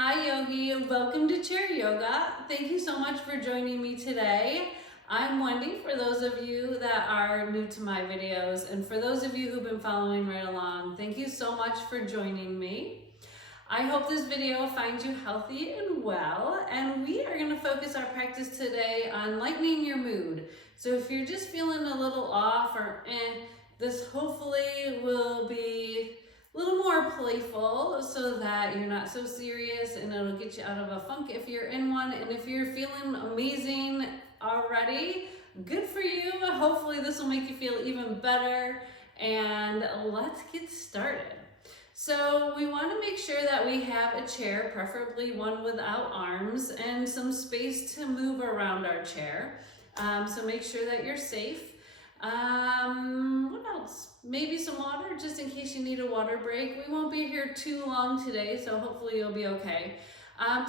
Hi Yogi, welcome to Chair Yoga. Thank you so much for joining me today. I'm Wendy for those of you that are new to my videos, and for those of you who've been following right along, thank you so much for joining me. I hope this video finds you healthy and well, and we are going to focus our practice today on lightening your mood. So if you're just feeling a little off or this hopefully will be a little more playful so that you're not so serious, and it'll get you out of a funk if you're in one. And if you're feeling amazing already, good for you. Hopefully this will make you feel even better, and let's get started. So we want to make sure that we have a chair, preferably one without arms, and some space to move around our chair. So make sure that you're safe. What else? Maybe some water, just in case you need a water break. We won't be here too long today, so hopefully you'll be okay.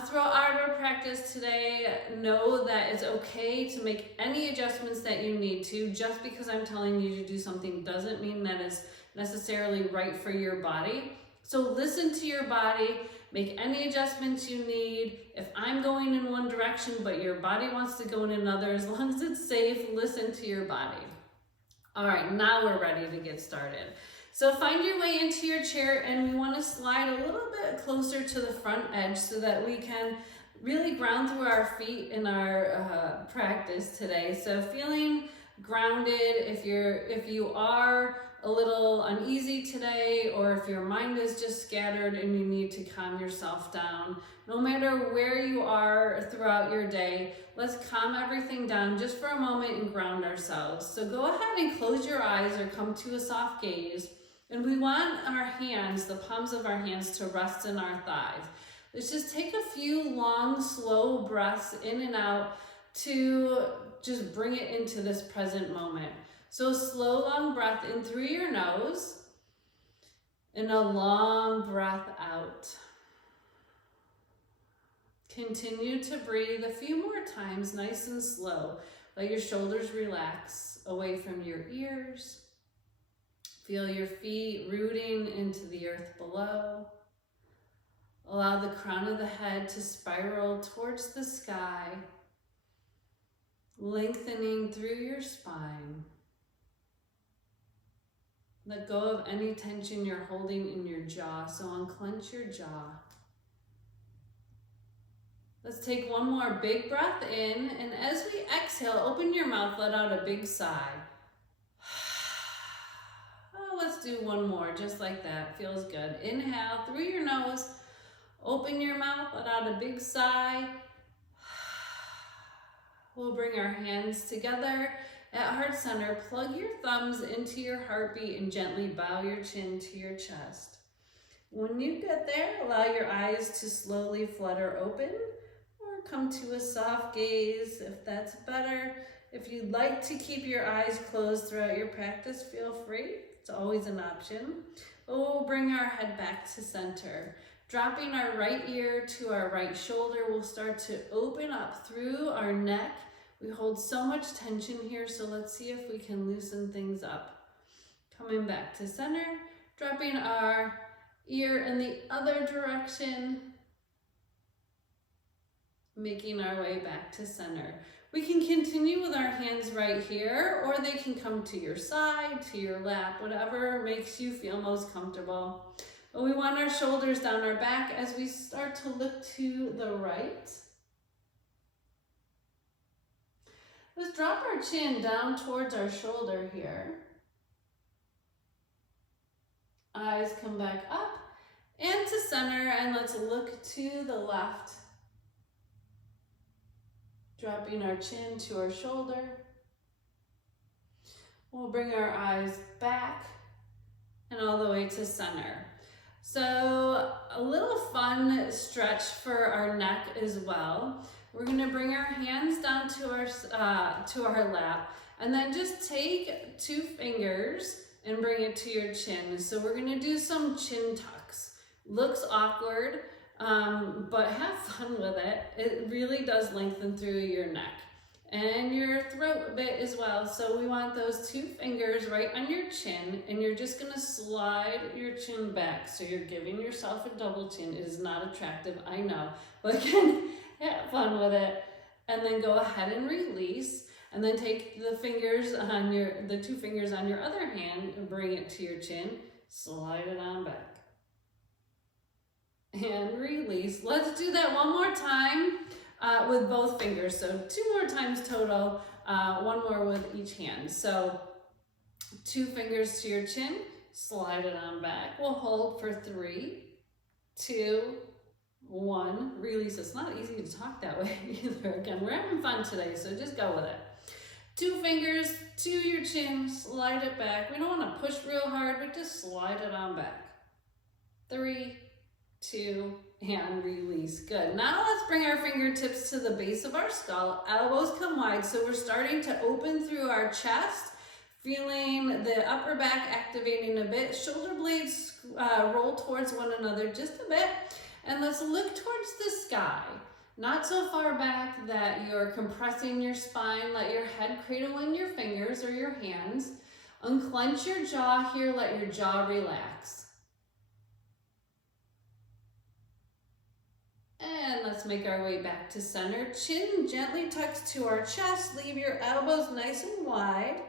Throughout our practice today, know that it's okay to make any adjustments that you need to. Just because I'm telling you to do something doesn't mean that it's necessarily right for your body. So listen to your body, make any adjustments you need. If I'm going in one direction, but your body wants to go in another, as long as it's safe, listen to your body. All right, now we're ready to get started. So find your way into your chair, and we want to slide a little bit closer to the front edge so that we can really ground through our feet in our practice today. So feeling grounded, if you are a little uneasy today, or if your mind is just scattered and you need to calm yourself down, no matter where you are throughout your day, let's calm everything down just for a moment and ground ourselves. So go ahead and close your eyes or come to a soft gaze. And we want our hands, the palms of our hands, to rest in our thighs. Let's just take a few long, slow breaths in and out to just bring it into this present moment. So slow, long breath in through your nose, and a long breath out. Continue to breathe a few more times, nice and slow. Let your shoulders relax away from your ears. Feel your feet rooting into the earth below. Allow the crown of the head to spiral towards the sky, lengthening through your spine. Let go of any tension you're holding in your jaw, so unclench your jaw. Let's take one more big breath in, and as we exhale, open your mouth, let out a big sigh. Oh, let's do one more, just like that, feels good. Inhale through your nose, open your mouth, let out a big sigh. We'll bring our hands together at heart center. Plug your thumbs into your heartbeat and gently bow your chin to your chest. When you get there, allow your eyes to slowly flutter open, or come to a soft gaze if that's better. If you'd like to keep your eyes closed throughout your practice, feel free. It's always an option. But we'll bring our head back to center. Dropping our right ear to our right shoulder, we'll start to open up through our neck. We hold so much tension here, so let's see if we can loosen things up. Coming back to center, dropping our ear in the other direction, making our way back to center. We can continue with our hands right here, or they can come to your side, to your lap, whatever makes you feel most comfortable. But we want our shoulders down our back as we start to look to the right. Let's drop our chin down towards our shoulder here. Eyes come back up and to center, and let's look to the left. Dropping our chin to our shoulder. We'll bring our eyes back and all the way to center. So a little fun stretch for our neck as well. We're going to bring our hands down to our lap, and then just take two fingers and bring it to your chin. So we're going to do some chin tucks. Looks awkward, but have fun with it. It really does lengthen through your neck. and your throat a bit as well. So we want those 2 fingers right on your chin, and you're just gonna slide your chin back. So you're giving yourself a double chin. It is not attractive, I know, but again, have fun with it. And then go ahead and release, and then take the fingers on the 2 fingers on your other hand and bring it to your chin, slide it on back. And release. Let's do that one more time with both fingers. So 2 more times total, 1 more with each hand. So 2 fingers to your chin, slide it on back. We'll hold for 3, 2, 1, release. It's not easy to talk that way either. Again, we're having fun today, so just go with it. 2 fingers to your chin, slide it back. We don't want to push real hard, but just slide it on back. 3, 2, and release. Good. Now let's bring our fingertips to the base of our skull. Elbows come wide, so we're starting to open through our chest, feeling the upper back activating a bit. Shoulder blades roll towards one another just a bit. And let's look towards the sky. Not so far back that you're compressing your spine. Let your head cradle in your fingers or your hands. Unclench your jaw here. Let your jaw relax. And let's make our way back to center. Chin gently tucks to our chest. Leave your elbows nice and wide.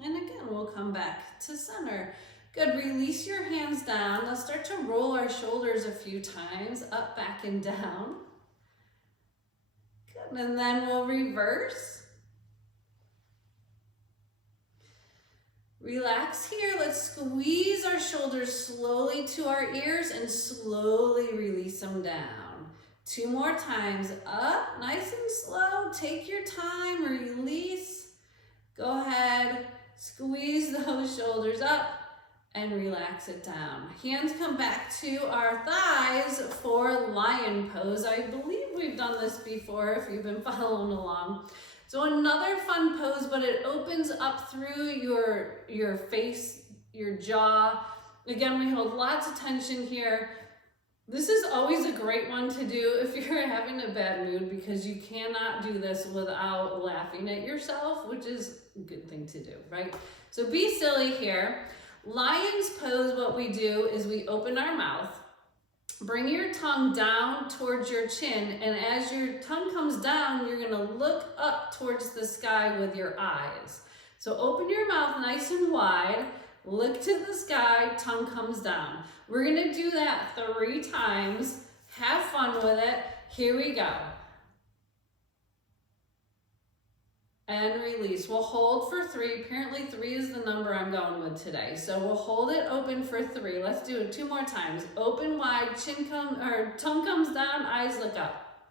And again, we'll come back to center. Good, release your hands down. Let's start to roll our shoulders a few times, up, back, and down. Good, and then we'll reverse. Relax here. Let's squeeze our shoulders slowly to our ears and slowly release them down. 2 more times. Up, nice and slow. Take your time, release. Go ahead, squeeze those shoulders up and relax it down. Hands come back to our thighs for lion pose. I believe we've done this before if you've been following along. So another fun pose, but it opens up through your face, your jaw. Again, we hold lots of tension here. This is always a great one to do if you're having a bad mood, because you cannot do this without laughing at yourself, which is a good thing to do, right? So be silly here. Lion's pose, what we do is we open our mouth, bring your tongue down towards your chin, and as your tongue comes down, you're gonna look up towards the sky with your eyes. So open your mouth nice and wide, look to the sky, tongue comes down. We're gonna do that 3 times. Have fun with it. Here we go. And release. We'll hold for 3. Apparently 3 is the number I'm going with today. So we'll hold it open for 3. Let's do it 2 more times. Open wide, tongue comes down, eyes look up.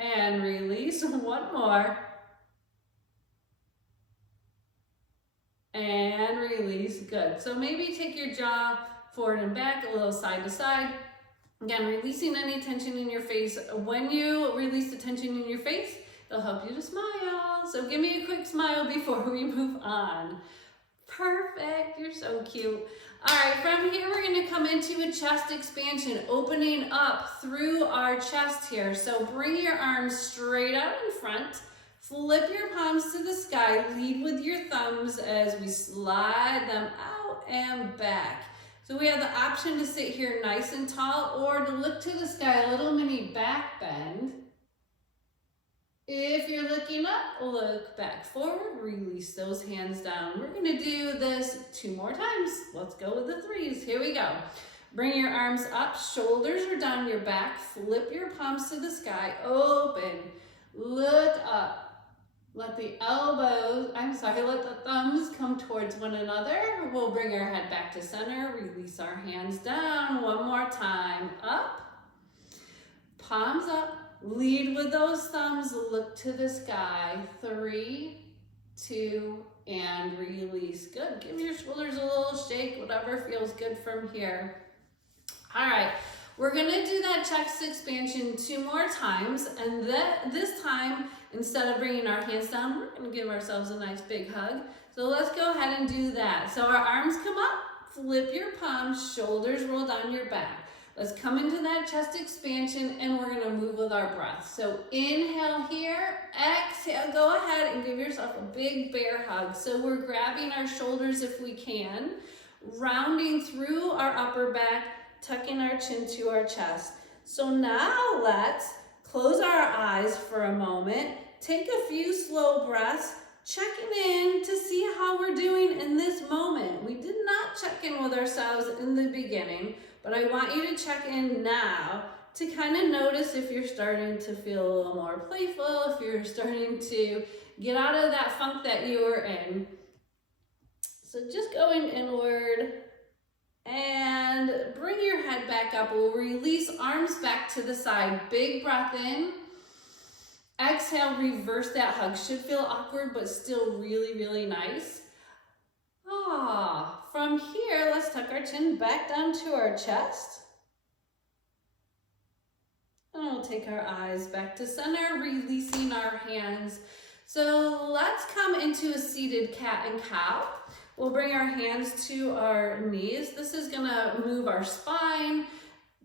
And release. 1 more. And release. Good. So maybe take your jaw forward and back, a little side to side. Again, releasing any tension in your face. When you release the tension in your face, it'll help you to smile. So give me a quick smile before we move on. Perfect, you're so cute. All right, from here, we're gonna come into a chest expansion, opening up through our chest here. So bring your arms straight out in front, flip your palms to the sky, lead with your thumbs as we slide them out and back. So we have the option to sit here nice and tall or to look to the sky, a little mini back bend. If you're looking up, look back forward, release those hands down. We're gonna do this 2 more times. Let's go with the 3s. Here we go. Bring your arms up, shoulders are down your back, flip your palms to the sky, open, look up. Let the let the thumbs come towards one another. We'll bring our head back to center, release our hands down. 1 more time, up, palms up, lead with those thumbs, look to the sky. 3, 2, and release. Good, give your shoulders a little shake, whatever feels good from here. All right, we're gonna do that chest expansion 2 more times, and this time, instead of bringing our hands down, we're gonna give ourselves a nice big hug. So let's go ahead and do that. So our arms come up, flip your palms, shoulders roll down your back. Let's come into that chest expansion, and we're gonna move with our breath. So inhale here, exhale, go ahead and give yourself a big bear hug. So we're grabbing our shoulders if we can, rounding through our upper back, tucking our chin to our chest. So now let's close our eyes for a moment, take a few slow breaths, checking in to see how we're doing in this moment. We did not check in with ourselves in the beginning, but I want you to check in now to kind of notice if you're starting to feel a little more playful, if you're starting to get out of that funk that you were in. So just going inward and bring your head back up. We'll release arms back to the side. Big breath in. Exhale, reverse that hug. Should feel awkward, but still really, really nice. From here, let's tuck our chin back down to our chest. And we'll take our eyes back to center, releasing our hands. So let's come into a seated cat and cow. We'll bring our hands to our knees. This is gonna move our spine,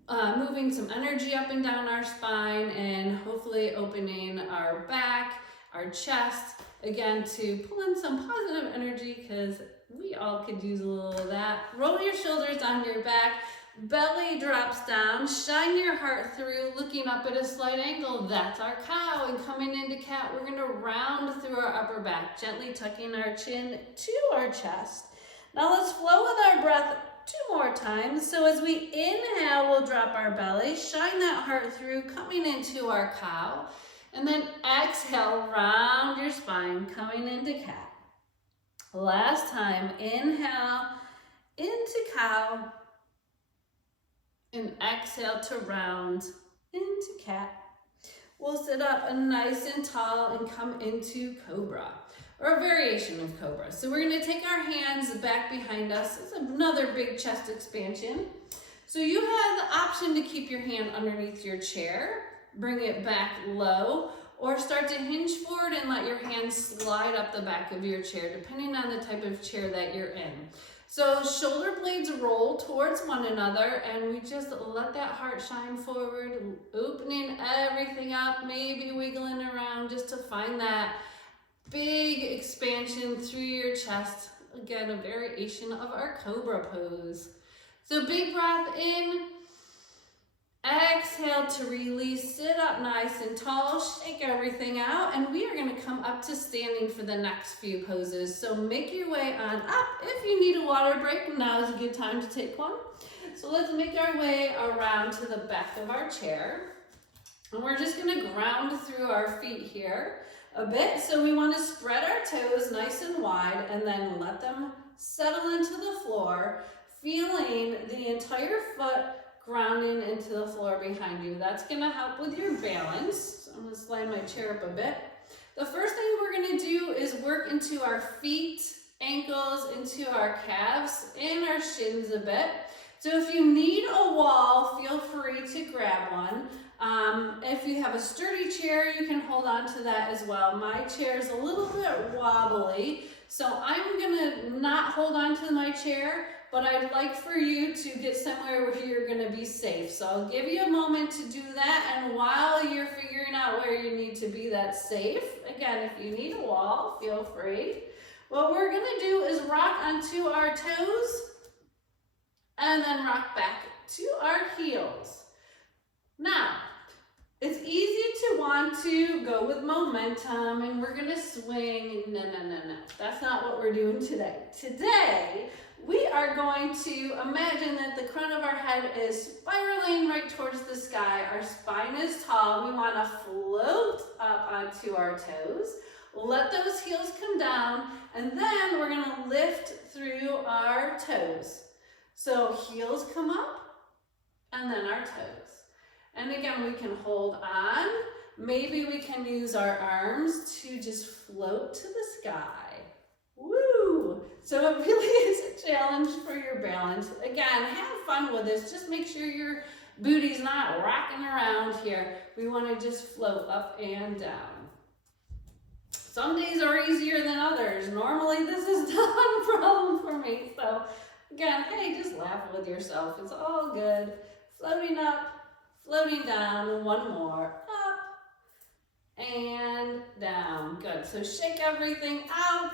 moving some energy up and down our spine, and hopefully opening our back, our chest, again, to pull in some positive energy, because we all could use a little of that. Roll your shoulders down your back, belly drops down, shine your heart through, looking up at a slight angle. That's our cow. And coming into cat, we're gonna round through our upper back, gently tucking our chin to our chest. Now let's flow with our breath 2 more times. So as we inhale, we'll drop our belly, shine that heart through, coming into our cow. And then exhale, round your spine, coming into cat. Last time, inhale into cow, and exhale to round into cat. We'll sit up nice and tall and come into cobra, or a variation of cobra. So we're gonna take our hands back behind us. It's another big chest expansion. So you have the option to keep your hand underneath your chair, bring it back low, or start to hinge forward and let your hands slide up the back of your chair, depending on the type of chair that you're in. So shoulder blades roll towards one another, and we just let that heart shine forward, opening everything up, maybe wiggling around just to find that big expansion through your chest. Again, a variation of our cobra pose. So big breath in. Exhale to release, sit up nice and tall, shake everything out, and we are gonna come up to standing for the next few poses. So make your way on up. If you need a water break, now is a good time to take one. So let's make our way around to the back of our chair. And we're just gonna ground through our feet here a bit. So we wanna spread our toes nice and wide and then let them settle into the floor, feeling the entire foot grounding into the floor behind you. That's gonna help with your balance. So I'm gonna slide my chair up a bit. The first thing we're gonna do is work into our feet, ankles, into our calves, and our shins a bit. So if you need a wall, feel free to grab one. If you have a sturdy chair, you can hold on to that as well. My chair is a little bit wobbly, so I'm gonna not hold on to my chair, but I'd like for you to get somewhere where you're gonna be safe. So I'll give you a moment to do that, and while you're figuring out where you need to be that's safe, again, if you need a wall, feel free. What we're gonna do is rock onto our toes, and then rock back to our heels. Now, it's easy to want to go with momentum, and we're gonna swing. No. That's not what we're doing today. Today, we are going to imagine that the crown of our head is spiraling right towards the sky. Our spine is tall. We want to float up onto our toes. Let those heels come down, and then we're going to lift through our toes. So heels come up, and then our toes. And again, we can hold on. Maybe we can use our arms to just float to the sky. Woo! So it really is a challenge for your balance. Again, have fun with this. Just make sure your booty's not rocking around here. We want to just float up and down. Some days are easier than others. Normally this is not a problem for me. So again, hey, just laugh with yourself. It's all good. It's floating up, floating down, one more, up and down. Good, so shake everything out.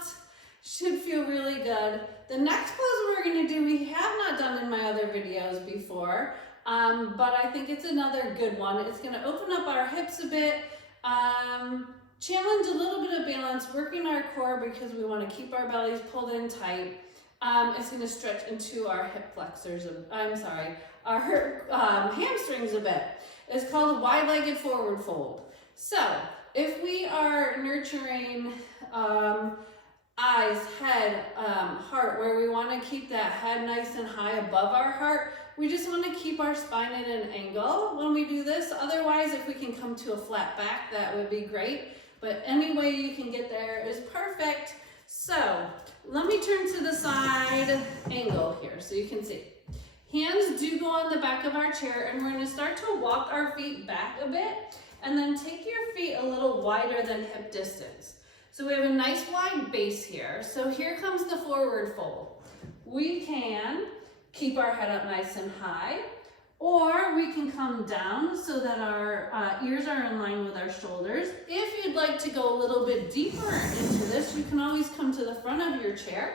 Should feel really good. The next pose we're gonna do, we have not done in my other videos before, but I think it's another good one. It's gonna open up our hips a bit, challenge a little bit of balance, working our core because we wanna keep our bellies pulled in tight. It's gonna stretch into our hip flexors, our hamstrings a bit. It's called a wide-legged forward fold. So if we are nurturing eyes, head, heart, where we want to keep that head nice and high above our heart, we just want to keep our spine at an angle when we do this. Otherwise, if we can come to a flat back, that would be great. But any way you can get there is perfect. So let me turn to the side angle here so you can see. Hands do go on the back of our chair, and we're going to start to walk our feet back a bit, and then take your feet a little wider than hip distance. So we have a nice wide base here. So here comes the forward fold. We can keep our head up nice and high, or we can come down so that our ears are in line with our shoulders. If you'd like to go a little bit deeper into this, you can always come to the front of your chair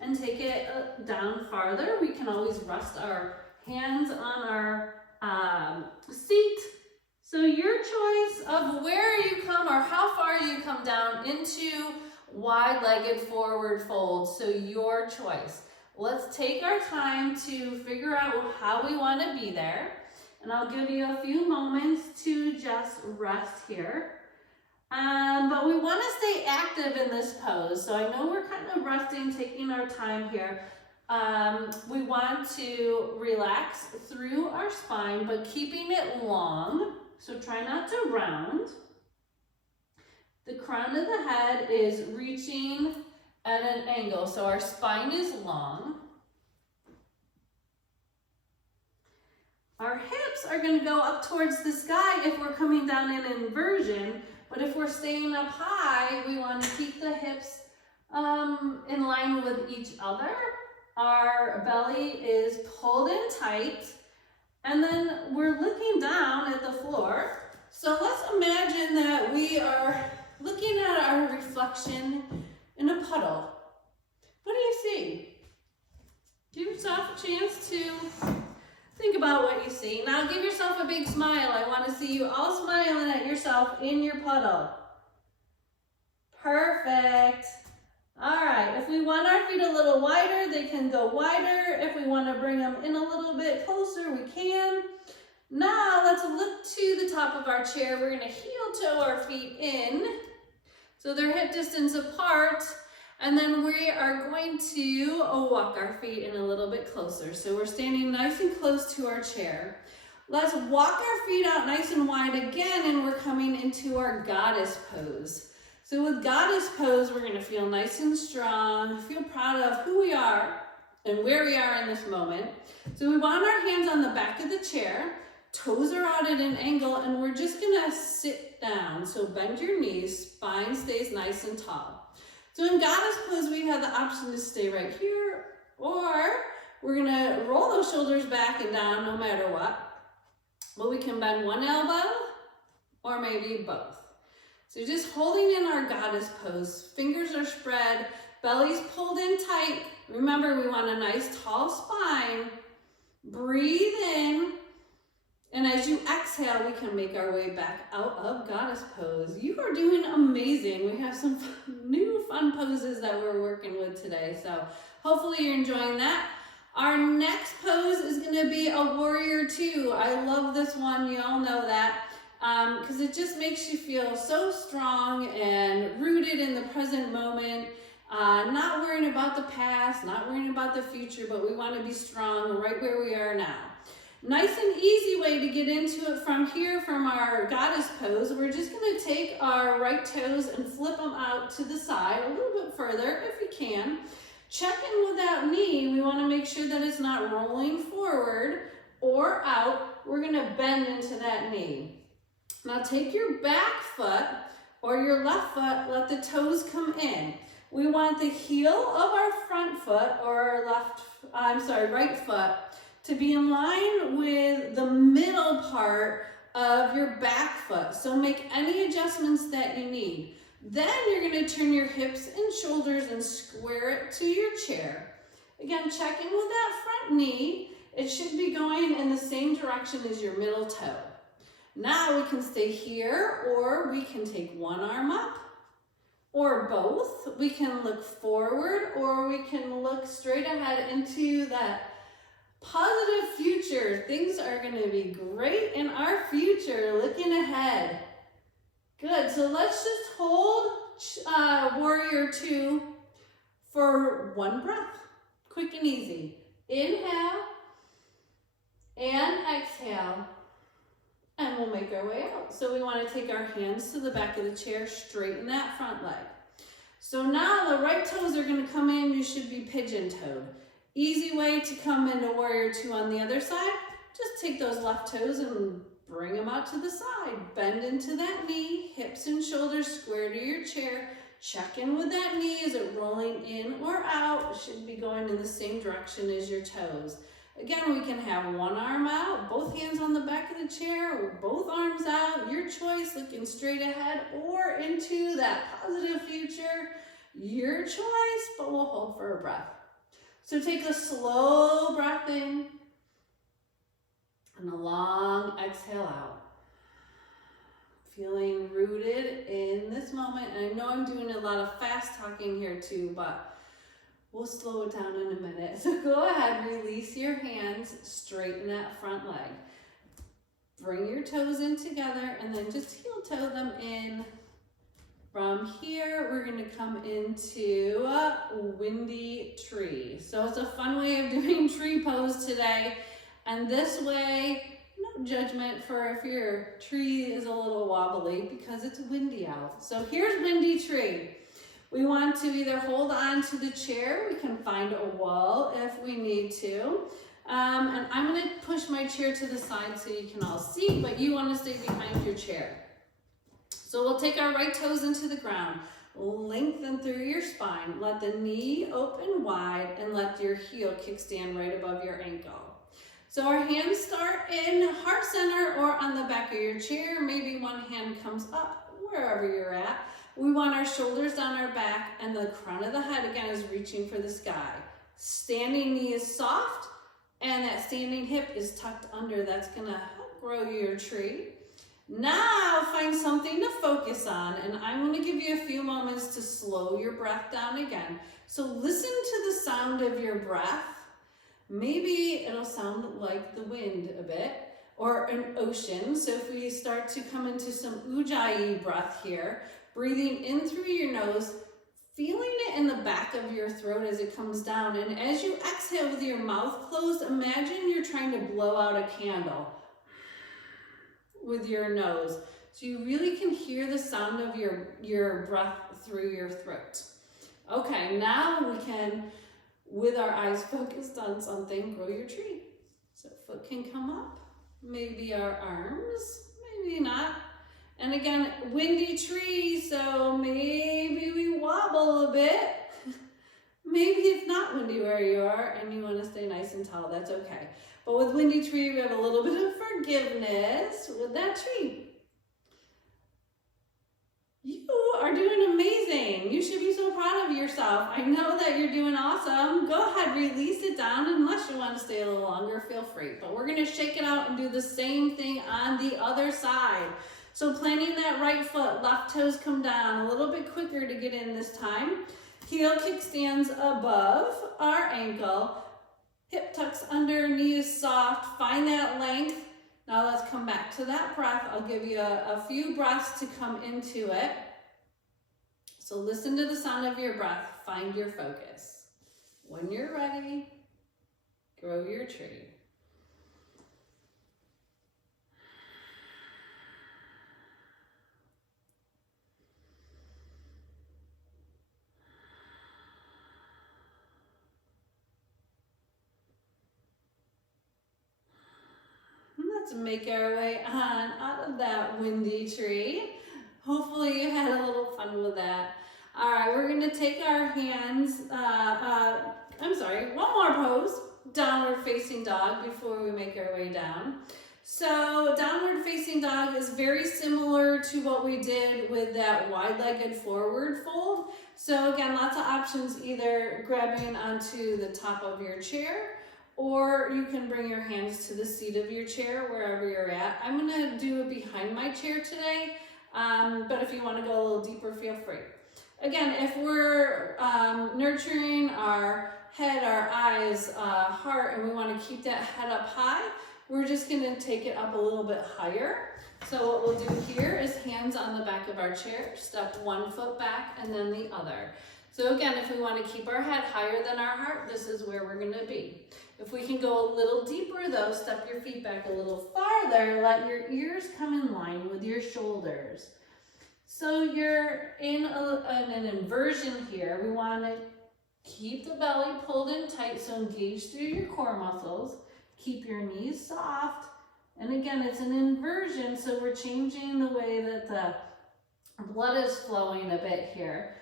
and take it down farther. We can always rest our hands on our seat. So your choice of where you come or how far you come down into wide-legged forward fold. So your choice. Let's take our time to figure out how we want to be there. And I'll give you a few moments to just rest here. But we want to stay active in this pose. So I know we're kind of resting, taking our time here. We want to relax through our spine, but keeping it long. So try not to round. The crown of the head is reaching at an angle, so our spine is long. Our hips are going to go up towards the sky if we're coming down in inversion, but if we're staying up high, we want to keep the hips in line with each other. Our belly is pulled in tight, and then we're looking down at the floor. So let's imagine that we are looking at our reflection in a puddle. What do you see? Give yourself a chance to think about what you see. Now give yourself a big smile. I want to see you all smiling at yourself in your puddle. Perfect. All right, if we want our feet a little wider, they can go wider. If we want to bring them in a little bit closer, we can. Now let's look to the top of our chair. We're going to heel toe our feet in, so they're hip distance apart. And then we are going to walk our feet in a little bit closer. So we're standing nice and close to our chair. Let's walk our feet out nice and wide again, and we're coming into our goddess pose. So with goddess pose, we're going to feel nice and strong, feel proud of who we are and where we are in this moment. So we want our hands on the back of the chair, toes are out at an angle, and we're just going to sit down. So bend your knees, spine stays nice and tall. So in goddess pose, we have the option to stay right here, or we're going to roll those shoulders back and down no matter what. But we can bend one elbow or maybe both. So just holding in our goddess pose, fingers are spread, belly's pulled in tight. Remember, we want a nice tall spine. Breathe in, and as you exhale, we can make our way back out of goddess pose. You are doing amazing. We have some new fun poses that we're working with today, so hopefully you're enjoying that. Our next pose is going to be a warrior two. I love this one, you all know that. Because it just makes you feel so strong and rooted in the present moment, not worrying about the past, not worrying about the future, but we want to be strong right where we are now. Nice and easy way to get into it from here, from our goddess pose. We're just going to take our right toes and flip them out to the side a little bit further if you can. Check in with that knee. We want to make sure that it's not rolling forward or out. We're going to bend into that knee. Now take your back foot or your left foot, let the toes come in. We want the heel of our front foot or our right foot to be in line with the middle part of your back foot. So make any adjustments that you need. Then you're going to turn your hips and shoulders and square it to your chair. Again, check in with that front knee. It should be going in the same direction as your middle toe. Now we can stay here, or we can take one arm up, or both. We can look forward, or we can look straight ahead into that positive future. Things are going to be great in our future, looking ahead. Good, so let's just hold warrior two for one breath. Quick and easy. Inhale and exhale. And we'll make our way out. So we want to take our hands to the back of the chair, straighten that front leg. So now the right toes are going to come in. You should be pigeon-toed. Easy way to come into warrior two on the other side. Just take those left toes and bring them out to the side. Bend into that knee, hips and shoulders square to your chair. Check in with that knee. Is it rolling in or out? It should be going in the same direction as your toes. Again, we can have one arm out, both hands on the back of the chair, or both arms out. Your choice, looking straight ahead or into that positive future. Your choice, but we'll hold for a breath. So take a slow breath in and a long exhale out. Feeling rooted in this moment. And I know I'm doing a lot of fast talking here too, but we'll slow it down in a minute. So go ahead, release your hands, straighten that front leg. Bring your toes in together and then just heel toe them in. From here, we're gonna come into a windy tree. So it's a fun way of doing tree pose today. And this way, no judgment for if your tree is a little wobbly because it's windy out. So here's windy tree. We want to either hold on to the chair, we can find a wall if we need to. And I'm gonna push my chair to the side so you can all see, but you wanna stay behind your chair. So we'll take our right toes into the ground, lengthen through your spine, let the knee open wide and let your heel kickstand right above your ankle. So our hands start in heart center or on the back of your chair. Maybe one hand comes up, wherever you're at. We want our shoulders down our back and the crown of the head again is reaching for the sky. Standing knee is soft and that standing hip is tucked under. That's gonna help grow your tree. Now find something to focus on and I'm gonna give you a few moments to slow your breath down again. So listen to the sound of your breath. Maybe it'll sound like the wind a bit or an ocean. So if we start to come into some ujjayi breath here, breathing in through your nose, feeling it in the back of your throat as it comes down. And as you exhale with your mouth closed, imagine you're trying to blow out a candle with your nose. So you really can hear the sound of your breath through your throat. Okay, now we can, with our eyes focused on something, grow your tree. So foot can come up, maybe our arms, maybe not. And again, windy tree, so maybe we wobble a bit. Maybe it's not windy where you are and you want to stay nice and tall, that's okay. But with windy tree, we have a little bit of forgiveness with that tree. You are doing amazing. You should be so proud of yourself. I know that you're doing awesome. Go ahead, release it down. Unless you want to stay a little longer, feel free. But we're going to shake it out and do the same thing on the other side. So planting that right foot, left toes come down a little bit quicker to get in this time. Heel kickstands above our ankle. Hip tucks under, knee is soft. Find that length. Now let's come back to that breath. I'll give you a few breaths to come into it. So listen to the sound of your breath. Find your focus. When you're ready, grow your tree. Let's make our way on out of that windy tree. Hopefully you had a little fun with that. All right, we're gonna take our hands, one more pose. downward facing dog before we make our way down. So downward facing dog is very similar to what we did with that wide-legged forward fold. So again, lots of options, either grabbing onto the top of your chair, or you can bring your hands to the seat of your chair, wherever you're at. I'm gonna do it behind my chair today, but if you wanna go a little deeper, feel free. Again, if we're nurturing our head, our eyes, heart, and we wanna keep that head up high, we're just gonna take it up a little bit higher. So what we'll do here is hands on the back of our chair, step one foot back and then the other. So again, if we wanna keep our head higher than our heart, this is where we're gonna be. If we can go a little deeper though, step your feet back a little farther, let your ears come in line with your shoulders. So you're in an inversion here. We wanna keep the belly pulled in tight, so engage through your core muscles. Keep your knees soft. And again, it's an inversion, so we're changing the way that the blood is flowing a bit here.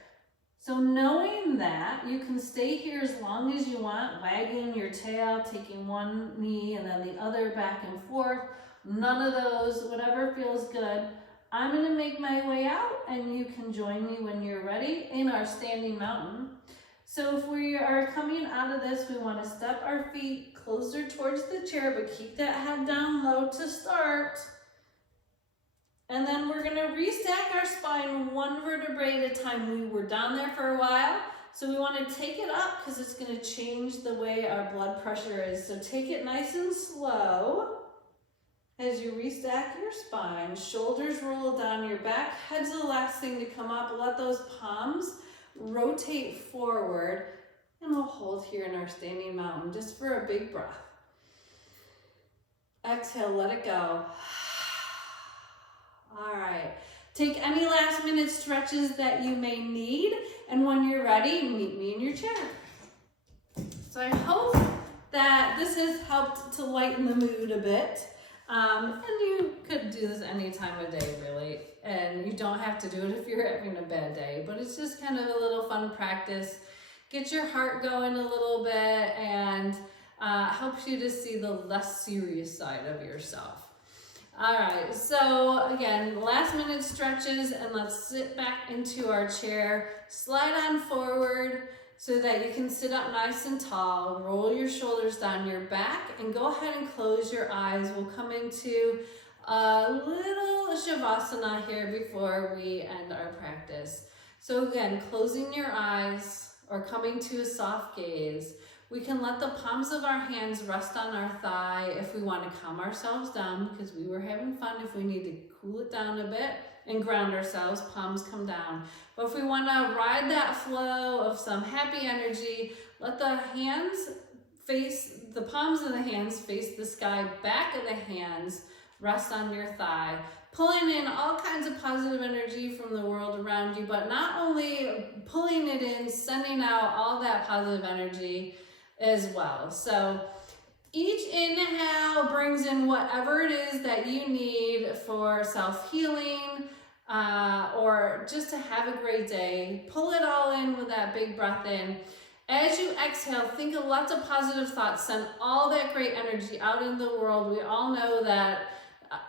So knowing that, you can stay here as long as you want, wagging your tail, taking one knee and then the other back and forth. None of those, whatever feels good. I'm gonna make my way out and you can join me when you're ready in our standing mountain. So if we are coming out of this, we want to step our feet closer towards the chair, but keep that head down low to start. And then we're going to restack our spine one vertebrae at a time. We were down there for a while, so we want to take it up because it's going to change the way our blood pressure is. So take it nice and slow as you restack your spine. Shoulders roll down your back. Head's the last thing to come up. Let those palms rotate forward, and we'll hold here in our standing mountain just for a big breath. Exhale, let it go. All right, take any last minute stretches that you may need, and when you're ready, meet me in your chair. So I hope that this has helped to lighten the mood a bit. And you could do this any time of day, really. And you don't have to do it if you're having a bad day, but it's just kind of a little fun practice. Get your heart going a little bit and helps you to see the less serious side of yourself. All right, so again, last minute stretches, and let's sit back into our chair, slide on forward so that you can sit up nice and tall. Roll your shoulders down your back and go ahead and close your eyes. We'll come into a little Shavasana here before we end our practice. So again, closing your eyes or coming to a soft gaze. We can let the palms of our hands rest on our thigh if we want to calm ourselves down because we were having fun. If we need to cool it down a bit and ground ourselves, palms come down. But if we want to ride that flow of some happy energy, let the hands face, the palms of the hands face the sky, back of the hands rest on your thigh, pulling in all kinds of positive energy from the world around you, but not only pulling it in, sending out all that positive energy as well. So each inhale brings in whatever it is that you need for self-healing or just to have a great day. Pull it all in with that big breath in. As you exhale, think of lots of positive thoughts. Send all that great energy out into the world. We all know that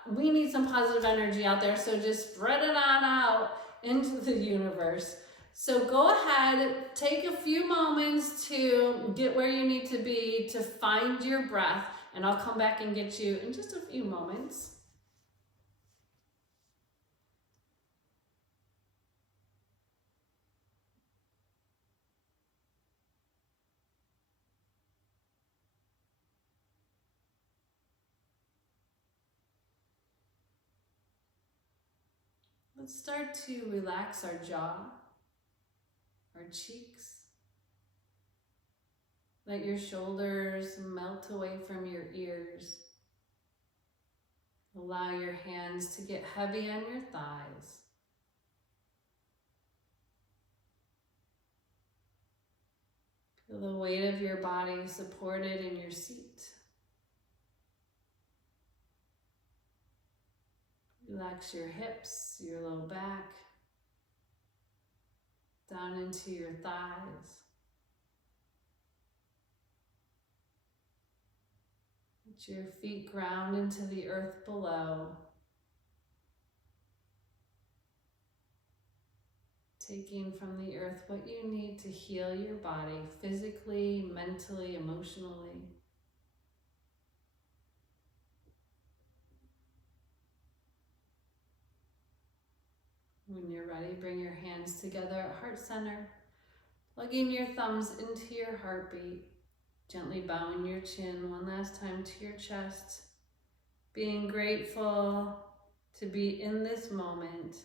we need some positive energy out there, so just spread it on out into the universe. So go ahead, take a few moments to get where you need to be, to find your breath, and I'll come back and get you in just a few moments. Let's start to relax our jaw, our cheeks. Let your shoulders melt away from your ears. Allow your hands to get heavy on your thighs. Feel the weight of your body supported in your seat. Relax your hips, your low back, down into your thighs. Let your feet ground into the earth below. Taking from the earth what you need to heal your body physically, mentally, emotionally. When you're ready, bring your hands together at heart center, plugging your thumbs into your heartbeat, gently bowing your chin one last time to your chest, being grateful to be in this moment.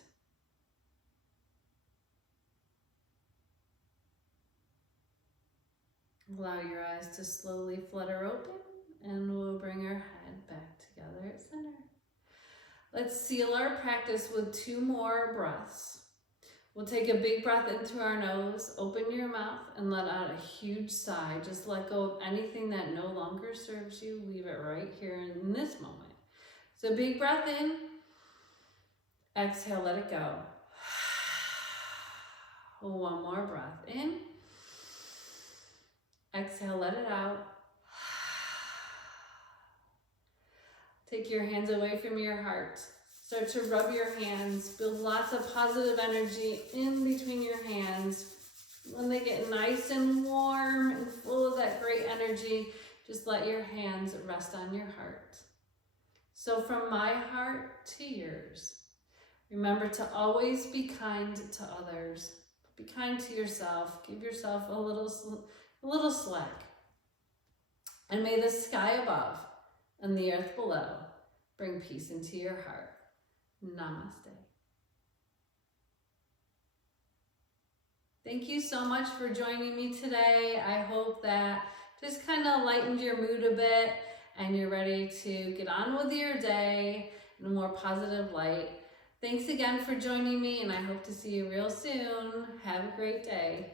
Allow your eyes to slowly flutter open, and we'll bring our head back together at center. Let's seal our practice with 2 more breaths. We'll take a big breath in through our nose, open your mouth, and let out a huge sigh. Just let go of anything that no longer serves you. Leave it right here in this moment. So big breath in, exhale, let it go. One more breath in, exhale, let it out. Take your hands away from your heart. Start to rub your hands. Build lots of positive energy in between your hands. When they get nice and warm and full of that great energy, just let your hands rest on your heart. So from my heart to yours, remember to always be kind to others. Be kind to yourself. Give yourself a little slack. And may the sky above and the earth below bring peace into your heart. Namaste. Thank you so much for joining me today. I hope that just kind of lightened your mood a bit and you're ready to get on with your day in a more positive light. Thanks again for joining me, and I hope to see you real soon. Have a great day.